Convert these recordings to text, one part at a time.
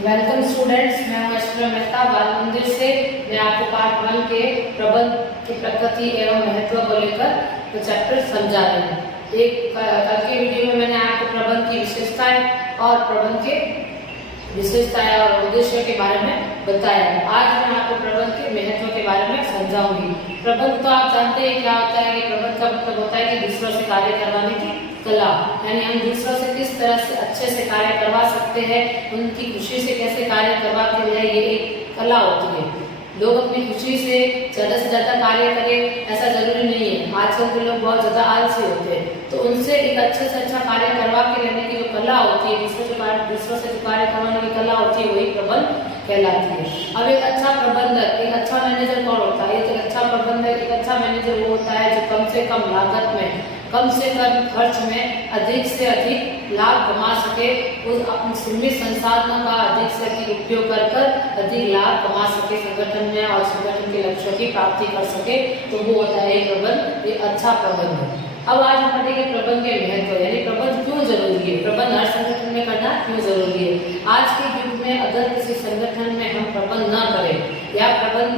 Welcome students, मैं हूं ऐश्वर्या मेहता बाल मंदिर से। मैं आपको पार्ट 1 के प्रबंध की प्रकृति एवं महत्व को लेकर तो चैप्टर समझा रही हूँ। कल के वीडियो में मैंने आपको प्रबंध की विशेषताएं और प्रबंध के विशेषताएं और उद्देश्य के बारे में बताया। आज मैं आपको प्रबंध के महत्व के बारे में समझाऊंगी। प्रबंध तो आप जानते हैं क्या होता है कि प्रबंध का मतलब होता है कि दूसरों से कार्य करवाने की कला, यानी हम दूसरों से किस तरह से अच्छे से कार्य करवा सकते हैं, उनकी खुशी से कैसे कार्य करवाते हैं, ये एक कला होती है। लोग अपनी खुशी से ज्यादा कार्य करें ऐसा जरूरी नहीं है। आजकल के लोग बहुत ज्यादा आलसी होते हैं, तो उनसे एक अच्छे से अच्छा कार्य करवा के लेने की जो कला होती है, दूसरों से जो कार्य करवाने की कला होती है, वही प्रबंध कहलाती है। अब एक अच्छा प्रबंधक, एक अच्छा मैनेजर कौन होता है? एक अच्छा प्रबंधक, एक अच्छा मैनेजर वो होता है जो कम से कम लागत में, कम से कम खर्च में अधिक से अधिक लाभ कमा सके, उस अपने सीमित संसाधनों का अधिक से अधिक उपयोग कर अधिक लाभ कमा सके संगठन में और संगठन के लक्ष्यों की प्राप्ति कर सके, तो वो होता है प्रबंध, एक अच्छा प्रबंध। अब आज हम पढ़ेंगे प्रबंध के महत्व, यानी प्रबंध क्यों जरूरी है, प्रबंध हर संगठन में करना क्यों जरूरी है। आज के युग में अगर किसी संगठन में हम प्रबंध न करें या प्रबंध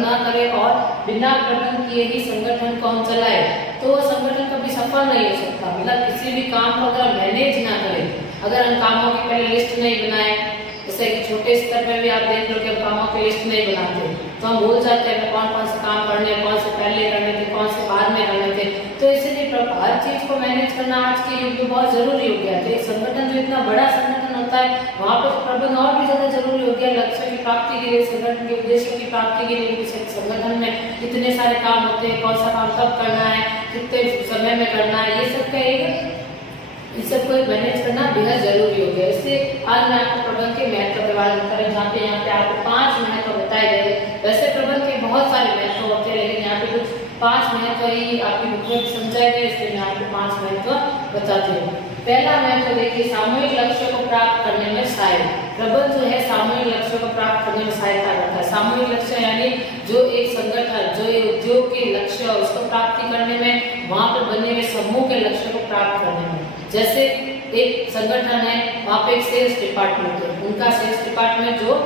न करें और बिना प्रबंध किए ही संगठन को हम चलाए, तो वो संगठन कभी सफल नहीं हो सकता। मतलब किसी भी काम को अगर मैनेज ना करें, अगर हम कामों की पहले लिस्ट नहीं बनाए, जैसे कि छोटे स्तर पर भी आप देख लो कि हम कामों की लिस्ट नहीं बनाते, तो हम भूल जाते हैं कौन कौन से काम करने, कौन से पहले करने थे, कौन से बाद में करने थे। तो इसीलिए हर चीज को मैनेज करना आज के युग में बहुत जरूरी हो गया है। एक संगठन जो इतना बड़ा संगठन होता है, वहाँ पर प्रबंध और भी ज्यादा जरूरी हो गया। लक्ष्य की प्राप्ति के लिए, संगठन के उद्देश्य की प्राप्ति के लिए संगठन में इतने सारे काम होते हैं, कौन सा काम कब करना है, कितने समय में करना है, ये सब का इस सबको मैनेज करना बेहद जरूरी हो गया। इसलिए आज मैं आपको प्रबंध के महत्व के बारे में बताऊंगा, जहाँ पे आपको 5 महत्व बताए गए। वैसे प्रबंध के बहुत सारे महत्व होते हैं, लेकिन यहाँ पे कुछ 5 महत्व ही आपकी बुक में समझाए गए, इसलिए मैं आपको 5 महत्व बताती हूँ। पहला महत्व देखिए, सामूहिक लक्ष्य को प्राप्त करने में सहायक। प्रबंध जो है सामूहिक लक्ष्य को प्राप्त करने में सहायता करता है। सामूहिक लक्ष्य यानी जो एक संगठन, जो एक उद्योग के लक्ष्य उसको प्राप्ति करने में, वहाँ पर बने हुए समूह के लक्ष्य को प्राप्त करने में। जैसे एक संगठन है, वहाँ पे एक सेल्स डिपार्टमेंट है, उनका सेल्स डिपार्टमेंट जो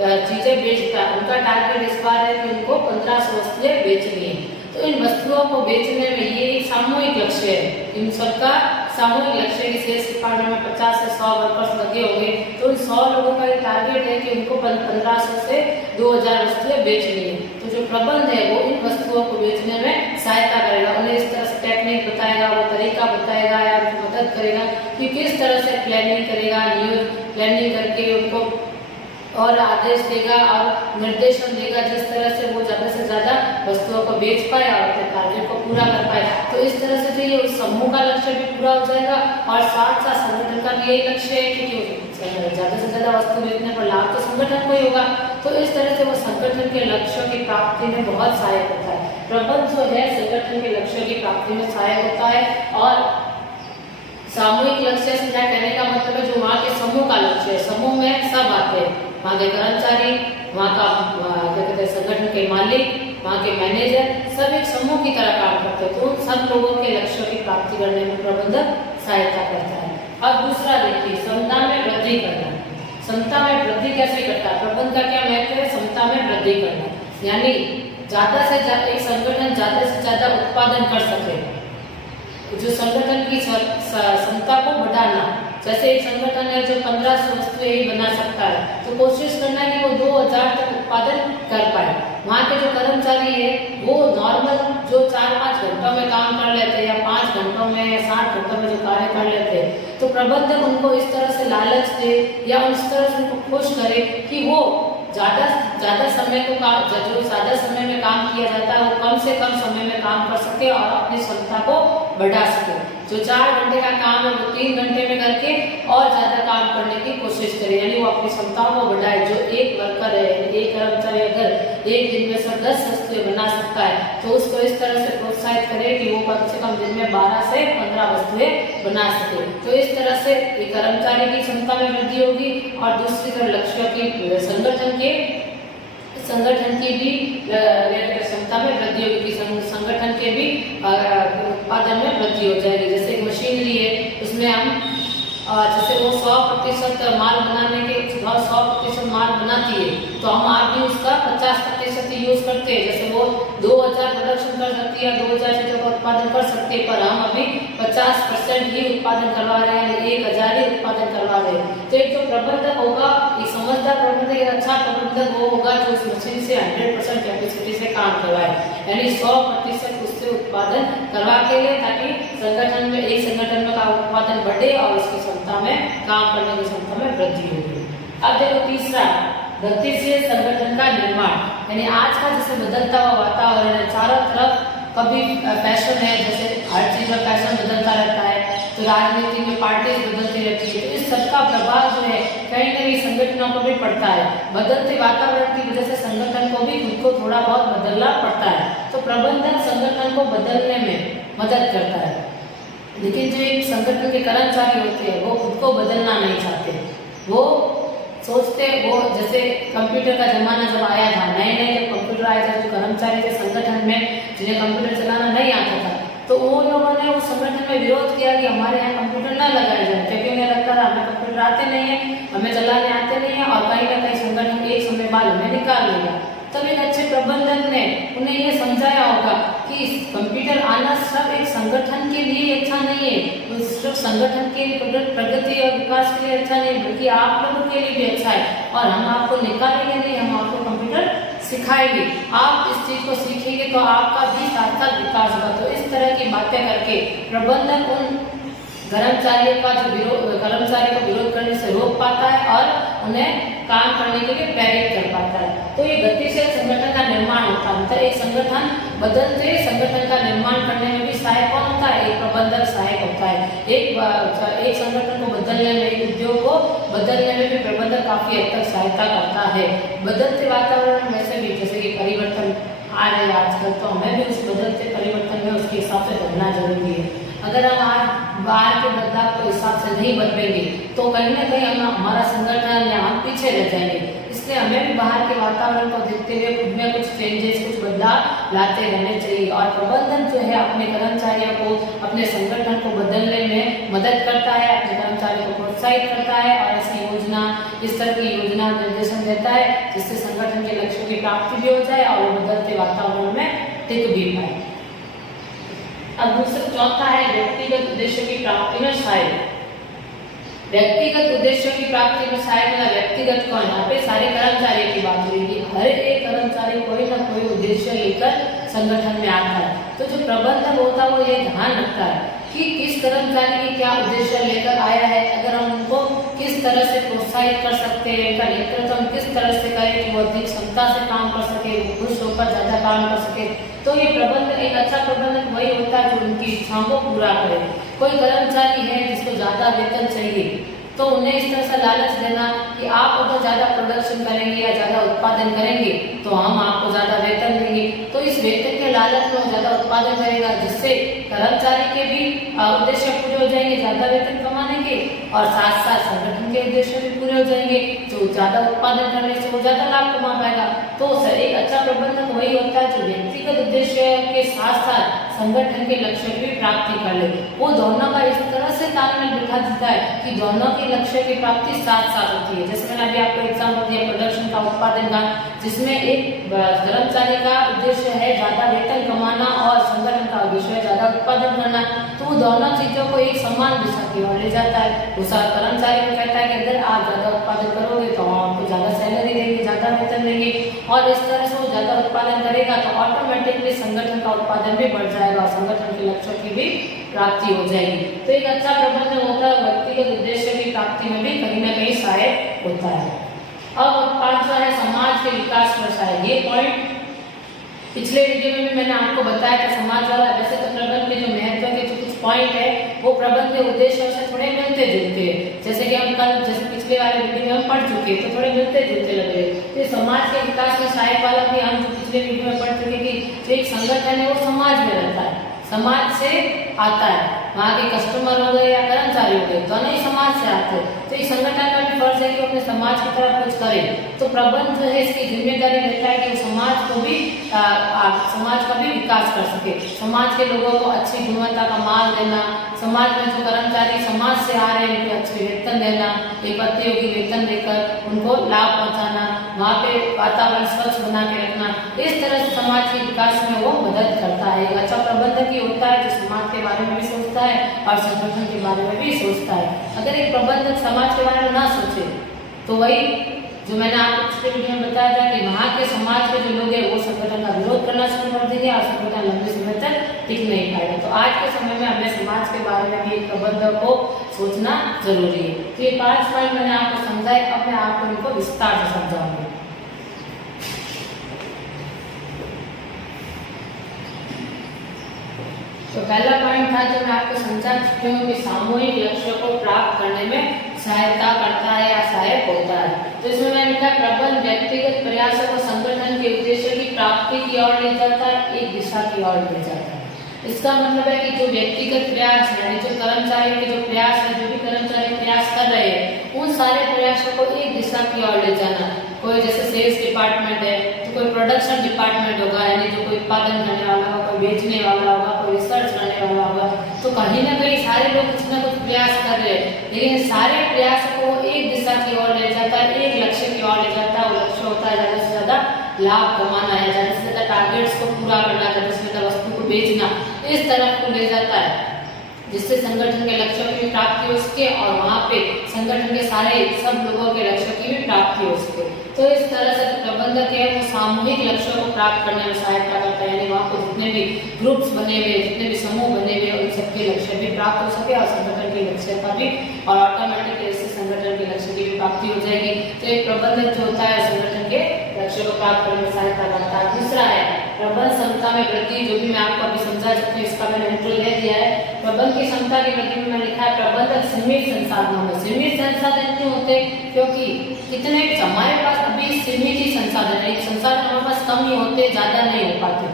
चीजें बेचता है, उनका टारगेट इस बार है कि उनको 1500 वस्तुएं बेचनी है। तो इन वस्तुओं को बेचने में ये एक सामूहिक लक्ष्य है, इन सबका सामूहिक लक्ष्य की सेल्स डिपार्टमेंट में 50 से 100 वर्कर्स लगे होंगे, तो उन 100 लोगों का टारगेट है कि उनको 1500 से 2000 वस्तुएं बेचनी है। तो जो प्रबंध है वो इन वस्तुओं को बेचने में सहायता करेगा, उन्हें इस तरह से टेक्निक बताएगा, वो तरीका बताएगा या उनको मदद करेगा कि किस तरह से प्लानिंग करेगा, प्लानिंग करके उनको और आदेश देगा और निर्देशन देगा, जिस तरह से वो ज्यादा से ज्यादा वस्तुओं को बेच पाए और अपने टारगेट को पूरा कर पाए। तो इस तरह से जो ये उस समूह का लक्ष्य भी पूरा हो जाएगा और साथ साथ संगठन का भी यही लक्ष्य है कि ज्यादा से ज्यादा वस्तु बेचने पर लाभ तो संगठन को ही होगा। तो इस तरह से वो संगठन के लक्ष्यों की प्राप्ति में बहुत सहायक होता है। प्रबंध जो है संगठन के लक्ष्यों की प्राप्ति में सहायक होता है। और सामूहिक लक्ष्य से क्या कहने का मतलब है, जो वहाँ के समूह का लक्ष्य है, समूह में सब आते हैं, वहाँ के कर्मचारी, वहाँ का क्या कहते हैं संगठन के मालिक, वहाँ के मैनेजर, सब एक समूह की तरह काम करते हैं। तो उन सब लोगों के लक्ष्यों की प्राप्ति करने में प्रबंधक सहायता करता है। अब दूसरा देखिए, क्षमता में वृद्धि करना। क्षमता में वृद्धि कैसे करता है? प्रबंध का क्या महत्व है? क्षमता में वृद्धि करना, यानी ज्यादा से ज्यादा एक संगठन ज्यादा से ज्यादा उत्पादन कर सके, जो संगठन की क्षमता को बढ़ाना। जैसे एक संगठन है जो 1500 वस्तुएं ही बना सकता है, तो कोशिश करना है कि वो 2000 तक उत्पादन कर पाए। वहाँ के जो कर्मचारी है वो नॉर्मल जो 4-5 घंटों में काम कर लेते हैं या 5 घंटों में या 60 घंटों में जो कार्य कर लेते हैं, तो प्रबंधक उनको इस तरह से लालच दे या उस तरह से उनको खुश करे कि वो ज्यादा समय को जो ज्यादा समय में काम किया जाता है वो कम से कम समय में काम कर सके और अपनी क्षमता को बढ़ा सके। जो 4 घंटे का काम है वो 3 घंटे में करके और ज्यादा काम करने की कोशिश करे, यानी वो अपनी क्षमताओं को बढ़ाए। जो एक वर्कर है, एक कर्मचारी अगर एक दिन में सिर्फ 10 वस्तुएं बना सकता है, तो उसको इस तरह से प्रोत्साहित करे कि वो कम से कम दिन में 12 से 15 वस्तुएं बना सके। तो इस तरह से कर्मचारी की क्षमता में वृद्धि होगी और दूसरी तरफ लक्ष्यों की संगठन की भी क्षमता में वृद्धि होगी, संगठन के भी उत्पादन में वृद्धि हो जाएगी। जैसे एक मशीनरी है, उसमें हम जैसे वो 100% माल बनाने के 100% माल बनाती है, तो हम आप भी उसका 50% यूज करते हैं। जैसे वो 2000 प्रोडक्शन कर सकती है, 2000 चीजों का उत्पादन कर सकते हैं, पर हम अभी 50% ही उत्पादन करवा रहे हैं, 1000 ही उत्पादन करवा रहे हैं। तो एक जो प्रबंधक होगा, एक समझदार प्रबंधक, एक अच्छा प्रबंधक वो होगा जो उस मशीन से 100% कैपेसिटी से काम करवाए, यानी 100% उससे उत्पादन करवा के लिए, ताकि संगठन में एक संगठन में का उत्पादन बढ़े और उसकी क्षमता में काम करने की क्षमता में वृद्धि होगी। अब देखो तीसरा, गतिशील संगठन का निर्माण, यानी आज का जैसे बदलता हुआ वातावरण है, चारों तरफ कभी फैशन है, जैसे हर चीज में फैशन बदलता रहता है, तो राजनीति में पार्टी बदलती रहती है, तो इस सबका प्रभाव जो है कहीं न कहीं संगठनों पर भी पड़ता है। बदलते वातावरण की वजह से संगठन को भी खुद को थोड़ा बहुत बदलना पड़ता है, तो प्रबंधन संगठन को बदलने में मदद करता है। लेकिन जो एक संगठन के कर्मचारी होते हैं वो खुद को बदलना नहीं चाहते, वो सोचते, वो जैसे कंप्यूटर का जमाना जब आया था, नए नए जब कंप्यूटर आया था, तो कर्मचारी के संगठन में जिन्हें कंप्यूटर चलाना नहीं आता था, तो वो लोगों ने उस संगठन में विरोध किया कि हमारे यहाँ कंप्यूटर न लगाया जाए, क्योंकि उन्हें लगता था हमें कंप्यूटर आते नहीं है, हमें चलाने आते नहीं है, और कहीं ना कहीं संगठन एक समय बाद हमें निकाल लेगा। तब एक अच्छे प्रबंधन ने उन्हें ये समझाया होगा कि कंप्यूटर आना सब एक संगठन के लिए अच्छा नहीं है, सिर्फ संगठन के प्रगति और विकास के लिए अच्छा नहीं, बल्कि आप लोगों के लिए भी अच्छा है, और हम आपको निकालेंगे नहीं, हम आपको कंप्यूटर सिखाएंगे, आप इस चीज को सीखेंगे तो आपका भी साथ साथ विकास होगा। तो इस तरह की बातें करके प्रबंधन उन कर्मचारियों का जो कर्मचारी को विरोध करने से रोक पाता है और उन्हें काम करने के लिए प्रेरित कर पाता है। तो ये गतिशील संगठन का निर्माण होता है, मतलब एक संगठन बदलते संगठन का निर्माण करने में भी सहायक कौन होता है? एक प्रबंधक सहायक होता है। एक संगठन को बदलने में, एक उद्योग को बदलने में भी प्रबंधक काफी हद तक सहायता करता है। बदलते वातावरण में से भी जैसे कि परिवर्तन आ रहे हैं आजकल, तो हमें भी उस बदलते परिवर्तन में उसके हिसाब से बढ़ना जरूरी है। अगर हम आज बाहर के बदलाव के हिसाब से नहीं बदलेंगे तो कहीं ना कहीं हमारा संगठन या हम पीछे रह जाएंगे। इसलिए हमें भी बाहर के वातावरण को देखते हुए खुद में कुछ चेंजेस, कुछ बदलाव लाते रहने चाहिए। और प्रबंधन जो है अपने कर्मचारियों को, अपने संगठन को बदलने में मदद करता है, अपने कर्मचारियों को प्रोत्साहित करता है और ऐसी योजना, इस तरह की योजना निर्देशन देता है जिससे संगठन के लक्ष्यों की प्राप्ति भी हो जाए और वो बदलते वातावरण में टिक भी पाए। अब दूसरा चौथा है व्यक्तिगत उद्देश्य की प्राप्ति में सहायक। व्यक्तिगत उद्देश्यों की प्राप्ति में सहायक मतलब व्यक्तिगत कौन? यहाँ पे सारे कर्मचारियों की बात हुई। हर एक कर्मचारी कोई ना कोई उद्देश्य लेकर संगठन में आता है, तो जो प्रबंधक होता है वो ये ध्यान रखता है कि किस कर्मचारी की क्या उद्देश्य लेकर आया है, अगर हम उनको किस तरह से प्रोत्साहित कर सकते हैं, इनका नेतृत्व हम किस तरह से करें कि वो अधिक क्षमता से काम कर सके, वो खुश होकर ज्यादा काम कर सके। तो ये प्रबंधक, एक अच्छा प्रबंधक वही होता है जो उनकी इच्छाओं को पूरा करे। कोई कर्मचारी है जिसको ज्यादा वेतन चाहिए, तो उन्हें इस तरह से लालच देना कि आप अगर ज्यादा प्रोडक्शन करेंगे या ज्यादा उत्पादन करेंगे तो हम आपको ज्यादा वेतन देंगे, तो इस वेतन के लालच में वो ज्यादा उत्पादन करेगा, जिससे कर्मचारी के भी उद्देश्य पूरे हो जाएंगे, ज्यादा वेतन कमाने के, और साथ साथ संगठन के उद्देश्य भी पूरे हो जाएंगे। जो ज्यादा उत्पादन करने से वो ज्यादा लाभ कमा पाएगा। तो एक अच्छा प्रबंधक वही होता है जो व्यक्तिगत उद्देश्य के साथ साथ संगठन के लक्ष्य की प्राप्ति कर ले। वो दोनों का इस तरह से तालमेल बिठा देता है कि दोनों के लक्ष्य की प्राप्ति साथ साथ होती है। जैसे मैंने अभी आपको एग्जाम्पल दिया प्रोडक्शन का, उत्पादन का, जिसमें एक कर्मचारी का उद्देश्य है ज्यादा वेतन कमाना और संगठन का उद्देश्य है ज्यादा उत्पादन करना, तो वो दोनों चीजों को एक समान दिशा की ओर ले जाता है। उस कर्मचारी को कहता है कि अगर आप ज्यादा उत्पादन करोगे तो हम आपको ज्यादा सैलरी देंगे, ज्यादा वेतन देंगे, और इस तरह से वो ज्यादा उत्पादन करेगा तो ऑटोमेटिकली संगठन का उत्पादन भी बढ़ जाएगा और संगठन के लक्ष्यों की भी प्राप्ति हो जाएगी। तो एक अच्छा प्रबंधन होता है व्यक्तिगत उद्देश्य की प्राप्ति में भी कहीं ना कहीं सहायक होता है। अब पांचवा है समाज के विकास में सहायक। ये पॉइंट पिछले वीडियो में भी मैंने आपको बताया था समाज वाला। वैसे तो प्रबंध के जो महत्व के जो कुछ पॉइंट है वो प्रबंध के उद्देश्यों से थोड़े मिलते जुलते हैं, जैसे कि हम कल जैसे पिछले वाले वीडियो में हम पढ़ चुके तो थोड़े मिलते जुलते लग रहे। तो समाज के विकास में सहायक वाला भी हम पिछले वीडियो में पढ़ चुके कि जो एक संगठन है वो समाज में रहता है, समाज से आता है, वहाँ के कस्टमर हो गए या कर्मचारी हो गए, दोनों ही समाज से आते हैं। तो इस संगठन का भी फर्ज है कि अपने समाज की तरफ कुछ करे। तो प्रबंध जो है इसकी जिम्मेदारी लेता है कि वो समाज को भी समाज का भी विकास कर सके, समाज के लोगों को अच्छी गुणवत्ता का माल देना, समाज में जो कर्मचारी समाज से आ रहे हैं उनको अच्छे वेतन देना, एक प्रतियोगी वेतन देकर उनको लाभ पहुंचाना, वहाँ पे वातावरण स्वच्छ बना के रखना, इस तरह से समाज के विकास में वो मदद करता है। एक अच्छा प्रबंधक ही होता है जो समाज के बारे में भी सोचता है और संगठन के बारे में भी सोचता है। अगर एक प्रबंधक समाज के बारे में ना सोचे तो वही जो मैंने आपको पिछले वीडियो में बताया था कि वहाँ के समाज के जो लोग हैं वो संगठन का विरोध करना शुरू कर देंगे और संगठन लंबे समय तक टिक नहीं पाएगा। तो आज के समय में हमें समाज के बारे में भी एक प्रबंधक को सोचना जरूरी है। तो ये 5 पॉइंट मैंने आपको समझाए, अब मैं आपको इनको विस्तार से समझाऊंगी। तो पहला पॉइंट था जो मैं आपको समझा चुकी हूँ कि सामूहिक लक्ष्यों को प्राप्त करने में सहायता करता है या सहायक होता है। तो इसमें मैंने लिखा प्रबंध व्यक्तिगत प्रयासों को संगठन के उद्देश्य की प्राप्ति की ओर ले जाता है, एक दिशा की ओर ले जाता है। इसका मतलब है कि जो व्यक्तिगत प्रयास है, जो कर्मचारियों के जो प्रयास है, जो भी कर्मचारी प्रयास कर रहे हैं, उन सारे प्रयासों को एक दिशा की ओर ले जाना। कोई जैसे सेल्स डिपार्टमेंट है तो कोई प्रोडक्शन डिपार्टमेंट होगा, यानी जो कोई उत्पादन करने वाला होगा, कोई बेचने वाला होगा, कोई रिसर्च करने वाला होगा, तो कहीं ना कहीं सारे लोग कुछ ना कुछ प्रयास कर रहे हैं, लेकिन सारे प्रयास को एक दिशा की ओर ले जाता है, एक लक्ष्य की ओर ले जाता है। वो लक्ष्य होता है ज्यादा से ज्यादा लाभ कमाना है, ज्यादा से ज्यादा टारगेट्स को पूरा करना, ज्यादा से ज्यादा वस्तु को बेचना, इस तरफ को ले जाता है, जिससे संगठन के लक्ष्यों की भी प्राप्ति हो सके और वहाँ पे संगठन के सारे सब लोगों के लक्ष्यों की भी प्राप्ति हो सके। तो इस तरह से प्रबंधक है वो सामूहिक लक्ष्यों को प्राप्त करने में सहायता करता है, यानी वहाँ पे जितने भी ग्रुप्स बने हुए, जितने भी समूह बने हुए, उन सबके लक्ष्य भी प्राप्त हो सके और संगठन के लक्ष्य का भी, और ऑटोमेटिक इससे संगठन के लक्ष्य की भी प्राप्ति हो जाएगी। तो एक प्रबंधक जो होता है संगठन के लक्ष्य को प्राप्त करने में सहायता करता है। दूसरा है प्रबंध क्षमता में वृद्धि, जो भी मैं आपको अभी समझा चुकी हूँ, इसका मैंने इंट्रो दे दिया है। प्रबंध की क्षमता की वृद्धि में मैंने लिखा है प्रबंधक सीमित संसाधनों में, सीमित संसाधन क्यों होते हैं, क्योंकि कितने हमारे पास अभी सीमित ही संसाधन है, संसाधन हमारे पास कम ही होते, ज्यादा नहीं हो पाते।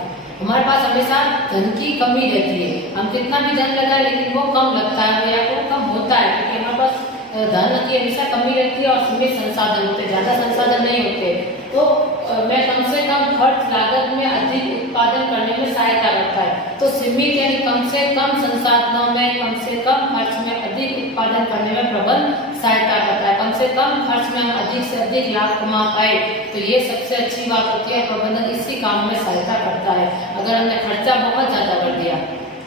हमारे पास हमेशा धन की कमी रहती है, हम कितना भी धन लगाए लेकिन वो कम लगता है या वो कम होता है, क्योंकि हमारे पास धन की हमेशा कमी रहती है और सीमित संसाधन होते, ज्यादा संसाधन नहीं होते। तो मैं कम से कम खर्च लागत में अधिक उत्पादन करने में सहायता करता है। तो सीमित यानी कम से कम संसाधनों में कम से कम खर्च में अधिक उत्पादन करने में प्रबंध सहायता करता है। कम से कम खर्च में हम अधिक से अधिक लाभ कमा पाए, तो ये सबसे अच्छी बात होती है। प्रबंधन इसी काम में सहायता करता है। अगर हमने खर्चा बहुत ज्यादा कर दिया,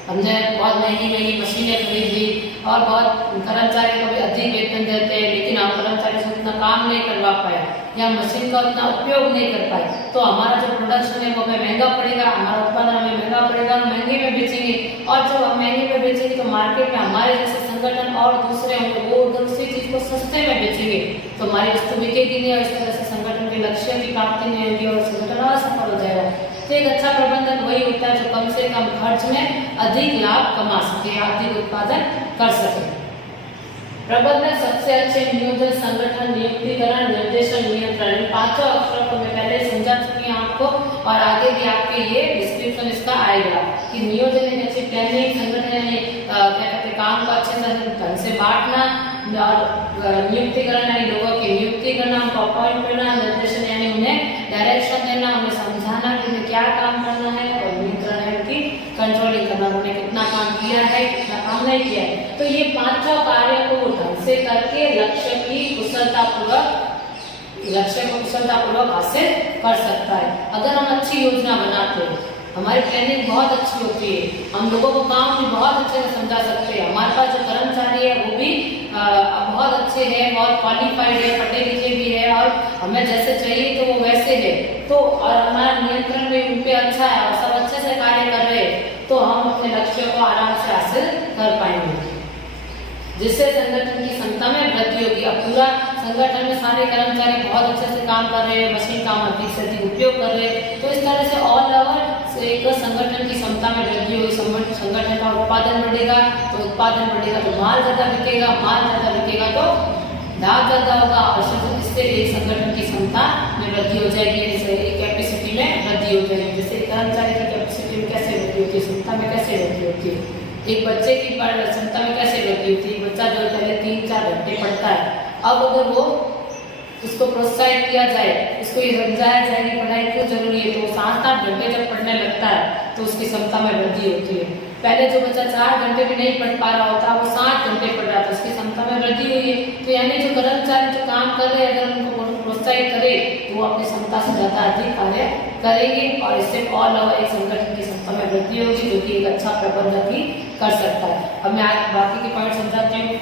हमने बहुत महंगी मशीनें खरीद ली और बहुत कर्मचारी को भी अधिक वेतन देते हैं, लेकिन हम कर्मचारी से उतना काम नहीं करवा पाए या मशीन का उतना उपयोग नहीं कर पाए, तो हमारा जो प्रोडक्शन है वो हमें महंगा पड़ेगा, हमारा उत्पादन हमें महंगा पड़ेगा, हम महंगे में बेचेंगे। और जब हम महंगे में बेचेंगे तो मार्केट में हमारे जैसे संगठन और दूसरे होंगे वो उसी चीज को सस्ते में बेचेंगे, तो हमारी वस्तु बिकेगी नहीं और इस तरह से संगठन के लक्ष्य की प्राप्ति नहीं होगी और संगठन असफल हो जाएगा। तो एक अच्छा प्रबंधक वही होता है जो कम से कम खर्च में अधिक लाभ कमा सके, अधिक उत्पादन कर सके। प्रबंधक सबसे अच्छे नियोजन, संगठन, नियुक्तिकरण, निर्देशन, नियंत्रण, पांचों अक्षरों को मैं पहले समझा चुकी हूँ आपको और आगे भी आपके ये डिस्क्रिप्शन इसका आएगा कि नियोजन एक अच्छी प्लानिंग, संगठन क्या कहते हैं काम को अच्छे ढंग से बांटना, और नियुक्तिकरण यानी लोगों की नियुक्ति करना, उनको अपॉइंट करना, निर्देशन यानी उन्हें डायरेक्शन देना, उन्हें समझाना कि उन्हें क्या काम करना है, और नियंत्रण है उनकी कंट्रोलिंग करना, उन्होंने कितना काम किया है, कितना काम नहीं किया है। तो ये पांचों कार्य को ढंग से करके लक्ष्य को कुशलतापूर्वक हासिल कर सकता है। अगर हम अच्छी योजना बनाते हैं, हमारी प्लानिंग बहुत अच्छी होती है, हम लोगों को काम भी बहुत अच्छे से समझा सकते हैं, हमारे पास जो कर्मचारी है वो भी बहुत अच्छे हैं, बहुत क्वालिफाइड है, पढ़े लिखे भी है और हमें जैसे चाहिए तो वो वैसे है, तो और हमारा नियंत्रण भी उन पे अच्छा है और सब अच्छे से कार्य कर रहे हैं, तो हम अपने लक्ष्य को आराम से हासिल कर पाएंगे, जिससे संगठन की क्षमता में वृद्धि होगी। अब पूरा संगठन में सारे कर्मचारी बहुत अच्छे से काम कर रहे हैं, मशीन का अधिक से अधिक उपयोग कर रहे हैं, तो इस तरह से ऑल ओवर एक संगठन की क्षमता में वृद्धि होगी, संगठन का उत्पादन बढ़ेगा, तो उत्पादन बढ़ेगा तो माल ज्यादा बिकेगा, माल ज्यादा बिकेगा तो लाभ ज्यादा होगा और इससे एक संगठन की क्षमता में वृद्धि हो जाएगी, जैसे कैपेसिटी में वृद्धि हो जाएगी। जैसे कर्मचारी की कैपेसिटी में कैसे वृद्धि होती है, क्षमता में कैसे वृद्धि होती है, एक बच्चे की क्षमता में कैसे वृद्धि होती है। बच्चा जो पहले 3-4 घंटे पढ़ता है, अब अगर वो उसको प्रोत्साहित किया जाए, उसको ये समझाया जाए कि पढ़ाई क्यों जरूरी है, तो 7-8 घंटे जब पढ़ने लगता है तो उसकी क्षमता में वृद्धि होती है। पहले जो बच्चा 4 घंटे भी नहीं पढ़ पा रहा होता वो 7 घंटे पढ़ रहा था, उसकी क्षमता में वृद्धि हुई है। तो यानी जो कर्मचारी जो काम कर रहे हैं अगर उनको प्रोत्साहित करे तो वो अपनी क्षमता से ज्यादा अधिक कार्य करेंगे और इससे और अलावा एक संगठन की क्षमता में वृद्धि होगी जो कि एक अच्छा प्रबंधक भी कर सकता है। अब मैं आज बाकी के पॉइंट समझाती हूँ।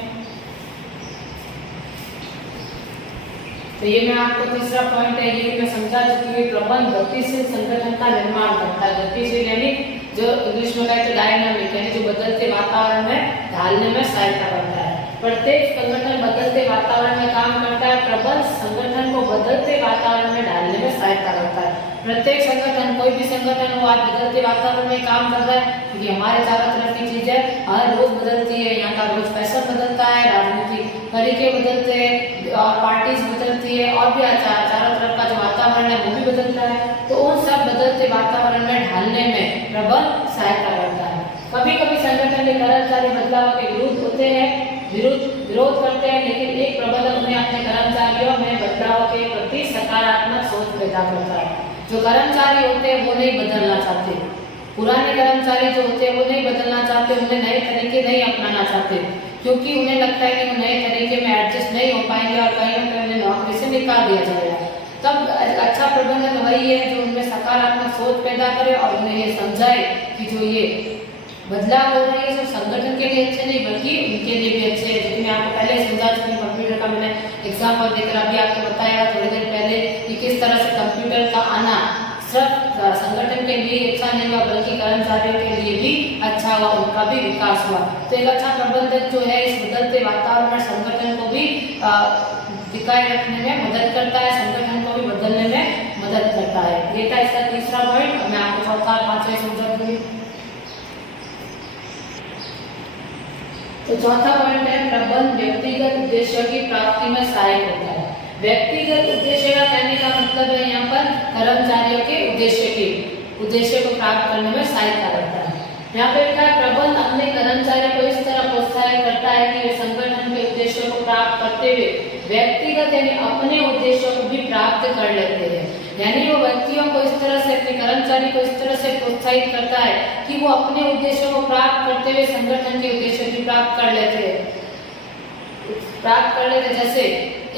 तो ये मैं आपको तीसरा पॉइंट है, ये मैं समझा चुकी हूँ। प्रबंध गतिशील संगठन का निर्माण करता है। गतिशील यानी जो इंग्लिश में कहते हैं डायनामिक, यानी जो बदलते वातावरण में ढालने में सहायता करता है। प्रत्येक संगठन बदलते वातावरण में काम करता है। प्रबंध संगठन को बदलते वातावरण में ढालने में सहायता करता है। प्रत्येक संगठन, कोई भी संगठन हो आज बदलते वातावरण में काम कर रहा है, क्योंकि हमारे चारों तरफ की चीजें हर रोज बदलती है। यहाँ का रोज फैशन बदलता है, राजनीतिक तरीके बदलते हैं और पार्टीज बदलती है और भी चारों तरफ का जो वातावरण है वो भी बदलता है। तो उन सब बदलते वातावरण में ढालने में प्रबंध सहायता करता है। कभी कभी संगठन के कर्मचारी बदलाव के विरुद्ध होते हैं, विरोध करते हैं, लेकिन एक प्रबंधक उन्हें अपने कर्मचारियों में बदलाव के प्रति सकारात्मक सोच पैदा करता है। जो कर्मचारी होते हैं वो नहीं बदलना चाहते, पुराने कर्मचारी जो होते हैं वो नहीं बदलना चाहते, उन्हें नए तरीके नहीं अपनाना चाहते, क्योंकि उन्हें लगता है कि वो नए तरीके में एडजस्ट नहीं हो पाएंगे और कहीं ना कहीं उन्हें नौकरी से निकाल दिया जाएगा। तब अच्छा प्रबंधक वही है जो उनमें सकारात्मक सोच पैदा करे और उन्हें ये समझाए कि जो ये बदलाव हो रही है सिर्फ संगठन के लिए अच्छे नहीं बल्कि उनके लिए भी अच्छे है। जो मैं आपको पहले समझा चुकी हूँ, कंप्यूटर का मैंने एग्जाम्पल देकर अभी आपको बताया थोड़ी देर पहले कि किस तरह से कंप्यूटर का आना सिर्फ संगठन के लिए अच्छा नहीं हुआ बल्कि कर्मचारियों के लिए भी अच्छा हुआ, उनका भी विकास हुआ। तो एक अच्छा प्रबंधक जो है इस बदलते वातावरण में संगठन को भी टिकाए रखने में मदद करता है, संगठन को भी बदलने में मदद करता है। ये था इसका तीसरा पॉइंट। मैं आपको चौथा और पांचवा समझा दूंगी। तो चौथा पॉइंट है प्रबंध व्यक्तिगत उद्देश्यों की प्राप्ति में सहायक होता है। व्यक्तिगत उद्देश्य का कहने का मतलब है यहाँ पर कर्मचारियों के उद्देश्य को प्राप्त करने में सहायता करता है। यहाँ पे लिखा है प्रबंध अपने कर्मचारियों को इस तरह प्रोत्साहित करता है कि वे संगठन के उद्देश्यों को प्राप्त करते हुए व्यक्तिगत यानी अपने उद्देश्यों को भी प्राप्त कर लेते हैं। यानी वो व्यक्तियों को इस तरह से, अपने कर्मचारी को इस तरह से प्रोत्साहित करता है कि वो अपने उद्देश्यों को प्राप्त करते हुए संगठन के उद्देश्य भी प्राप्त कर लेते हैं। जैसे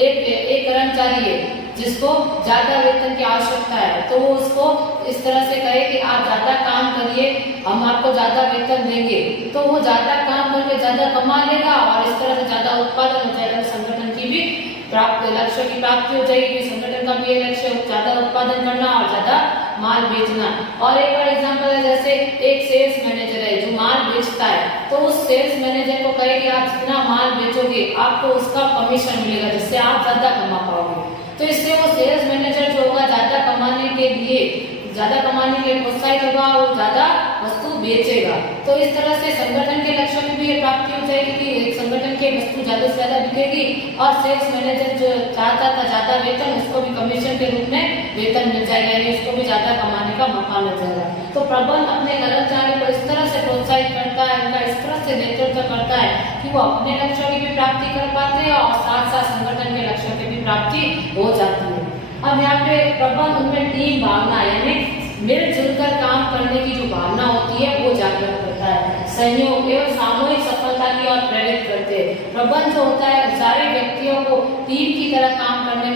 एक कर्मचारी है जिसको ज्यादा वेतन की आवश्यकता है, तो वो उसको इस तरह से कहे कि आप ज्यादा काम करिए, हम आपको ज्यादा वेतन देंगे, तो वो ज्यादा काम करके ज्यादा कमा लेगा और इस तरह से ज्यादा उत्पादन हो जाएगा। संगठन की भी लक्ष्य की प्राप्ति हो जाएगी। संगठन का भी लक्ष्य ज्यादा उत्पादन करना और ज्यादा माल बेचना। और एक और एग्जांपल है, जैसे एक सेल्स मैनेजर है जो माल बेचता है, तो उस सेल्स मैनेजर को कहे कि आप जितना माल बेचोगे आपको उसका कमीशन मिलेगा, जिससे आप ज्यादा कमा पाओगे। तो इससे वो सेल्स मैनेजर जो होगा ज्यादा कमाने के लिए प्रोत्साहित होगा और ज्यादा वस्तु बेचेगा। तो इस तरह से संगठन के लक्ष्य में भी ये प्राप्ति हो जाएगी कि एक संगठन की वस्तु ज्यादा से ज्यादा बिकेगी और सेल्स मैनेजर जो चाहता था ज्यादा वेतन, उसको भी कमीशन के रूप में वेतन मिल जाएगा, यानी उसको भी ज्यादा कमाने का मौका मिल जाएगा। तो प्रबंध अपने कर्मचारी को इस तरह से प्रोत्साहित करता है, उनका इस तरह से नेतृत्व करता है कि वो अपने लक्ष्यों की भी प्राप्ति कर पाते हैं और साथ साथ संगठन के लक्ष्यों की भी प्राप्ति हो जाती है। अब यहाँ पे प्रबंध उनमें टीम भावना यानी मिलजुल कर काम करने की जो भावना होती है वो जागृत करता है, सहयोग एवं सामूहिक सफलता की ओर प्रेरित करते हैं। प्रबंध जो होता है सारे व्यक्तियों को टीम की तरह काम करने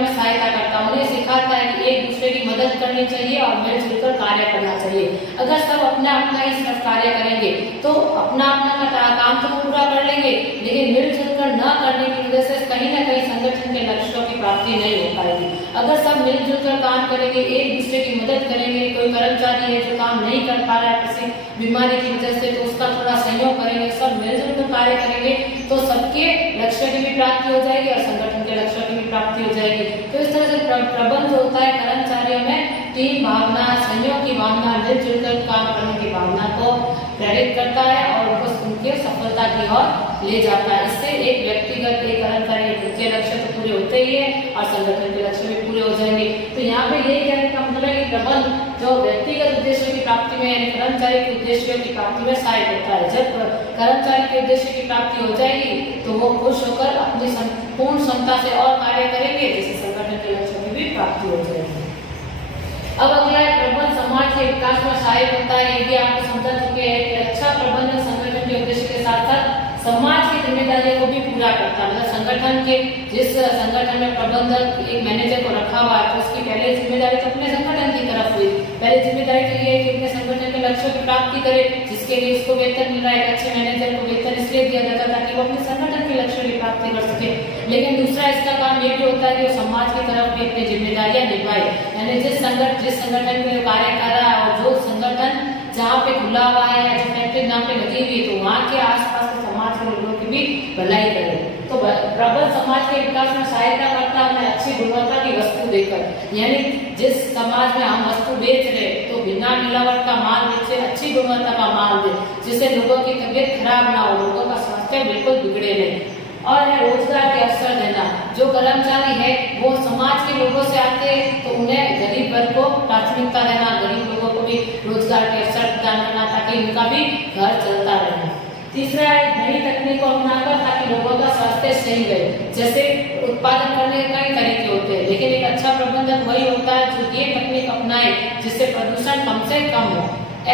में सहायता करता है, उन्हें सिखाता है कि एक दूसरे की मदद करनी चाहिए और मिलजुल कर कार्य करना चाहिए। अगर सब अपना अपना ही सिर्फ कार्य करेंगे तो अपना काम तो पूरा कर लेंगे, लेकिन मिलजुल कर न करने की वजह से कहीं ना कहीं संगठन के लक्ष्यों की प्राप्ति नहीं हो पाएगी। अगर सब मिलजुल कर काम करेंगे, एक दूसरे की मदद करेंगे, कोई कर्मचारी है जो काम नहीं कर पा रहा है किसी बीमारी की वजह से, तो उसका थोड़ा सहयोग करेंगे, सब मिलजुल कर कार्य करेंगे, तो सबके लक्ष्य की भी प्राप्ति हो जाएगी और संगठन के लक्ष्यों की भी प्राप्ति हो जाएगी। तो इस तरह से प्रबंध जो होता है कर्मचारियों में टीम भावना, सहयोग की भावना, मिलजुल कर काम करने की भावना को प्रेरित करता है और उनके सफलता की ओर ले जाता है। इससे एक व्यक्तिगत एक कर्मचारी के लक्ष्य तो पूरे होते ही है और संगठन के लक्ष्य भी पूरे हो जाएंगे। तो यहाँ पे यही कहने का मतलब है कि प्रबंध जो व्यक्तिगत उद्देश्यों की प्राप्ति में यानी कर्मचारी के उद्देश्यों की प्राप्ति में सहायक होता है। जब कर्मचारी के उद्देश्य की प्राप्ति हो जाएगी तो वो खुश होकर अपनी पूर्ण क्षमता से और कार्य करेंगे, जिससे संगठन के लक्ष्यों की भी प्राप्ति हो जाएगी। अब अगला है प्रबंध समाज के विकास में सहायक होता है, ये भी आपको समझा चुके हैं कि अच्छा प्रबंधन संगठन के उद्देश्य के साथ साथ समाज की जिम्मेदारियों को भी पूरा करता है। मतलब संगठन के जिस संगठन में प्रबंधक एक मैनेजर को रखा हुआ है तो उसकी पहले जिम्मेदारी तो अपने संगठन की तरफ हुई। पहले जिम्मेदारी तो ये है कि अपने संगठन के लक्ष्यों की प्राप्ति करे, जिसके लिए उसको वेतन मिल रहा है। अच्छे मैनेजर को वेतन इसलिए दिया जाता है ताकि वो अपने संगठन के लक्ष्यों की प्राप्ति कर सके। लेकिन दूसरा इसका काम ये भी होता है कि वो समाज की तरफ भी अपनी जिम्मेदारियां निभाए, यानी जिस संगठन में कार्य कर रहा है और जो संगठन जहाँ पे खुला हुआ है या जो फैक्ट्री जहाँ पे लगी हुई है तो वहाँ के आसपास के समाज के लोगों की भी भलाई करे। तो प्रबल समाज के विकास में सहायता करता है अच्छी गुणवत्ता की वस्तु देकर, यानी जिस समाज में हम वस्तु बेच रहे तो बिना मिलावट का माल बेचे, अच्छी गुणवत्ता का माल दे जिससे लोगों की तबीयत खराब ना हो, लोगों का स्वास्थ्य बिल्कुल बिगड़े नहीं। और है रोजगार के अवसर देना, जो कर्मचारी है वो समाज के लोगों से आते हैं तो उन्हें गरीब वर्ग को प्राथमिकता देना, गरीब लोगों को भी रोजगार के अवसर प्रदान करना ताकि उनका भी घर चलता रहे। तीसरा है नई तकनीक को अपनाकर ताकि लोगों का स्वास्थ्य सही रहे। जैसे उत्पादन करने के कई तरीके होते हैं, लेकिन एक अच्छा प्रबंधक वही होता है जो ये तकनीक अपनाए जिससे प्रदूषण कम से कम हो।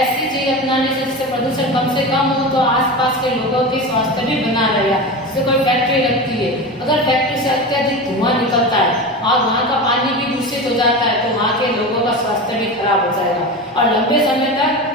ऐसी चीज अपनाने से जिससे प्रदूषण कम से कम हो तो आसपास के लोगों के स्वास्थ्य भी बना रहेगा। जैसे कोई फैक्ट्री लगती है, अगर फैक्ट्री से अत्यधिक धुआं निकलता है और वहाँ का पानी भी दूषित हो जाता है तो वहाँ के लोगों का स्वास्थ्य भी खराब हो जाएगा और लंबे समय तक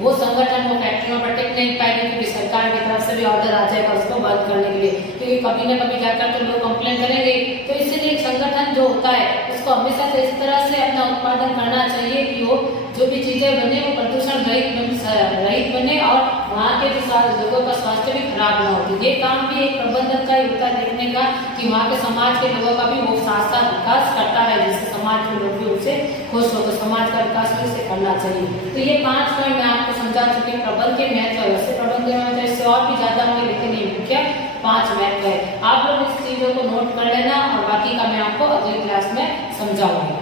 वो संगठन वो फैक्ट्रियों पर टिक नहीं पाएगी, क्योंकि सरकार की तरफ से भी ऑर्डर आ जाएगा उसको बंद करने के लिए, क्योंकि कभी न कभी जाकर तो लोग कंप्लेन करेंगे। तो इसलिए संगठन जो होता है उसको हमेशा से इस तरह से अपना उत्पादन करना चाहिए कि वो जो भी चीजें बने वो प्रदूषण रहित बने और वहाँ के जो लोगों का स्वास्थ्य भी खराब ना हो। ये काम भी एक प्रबंधन का ही होता है, देखने का कि वहाँ के समाज के लोगों का भी वो साथ साथ विकास करता है, जिससे समाज के लोग भी उससे खुश हो, तो समाज का विकास भी उसे करना चाहिए। तो ये 5 पॉइंट मैं आपको समझा चुके हैं प्रबंध के महत्व। वैसे प्रबंध के महत्व इससे और भी ज्यादा होंगे, लेकिन ये मुख्य 5 महत्व है। आप लोग इस चीजों को नोट कर लेना और बाकी का मैं आपको अगली क्लास में समझाऊंगी।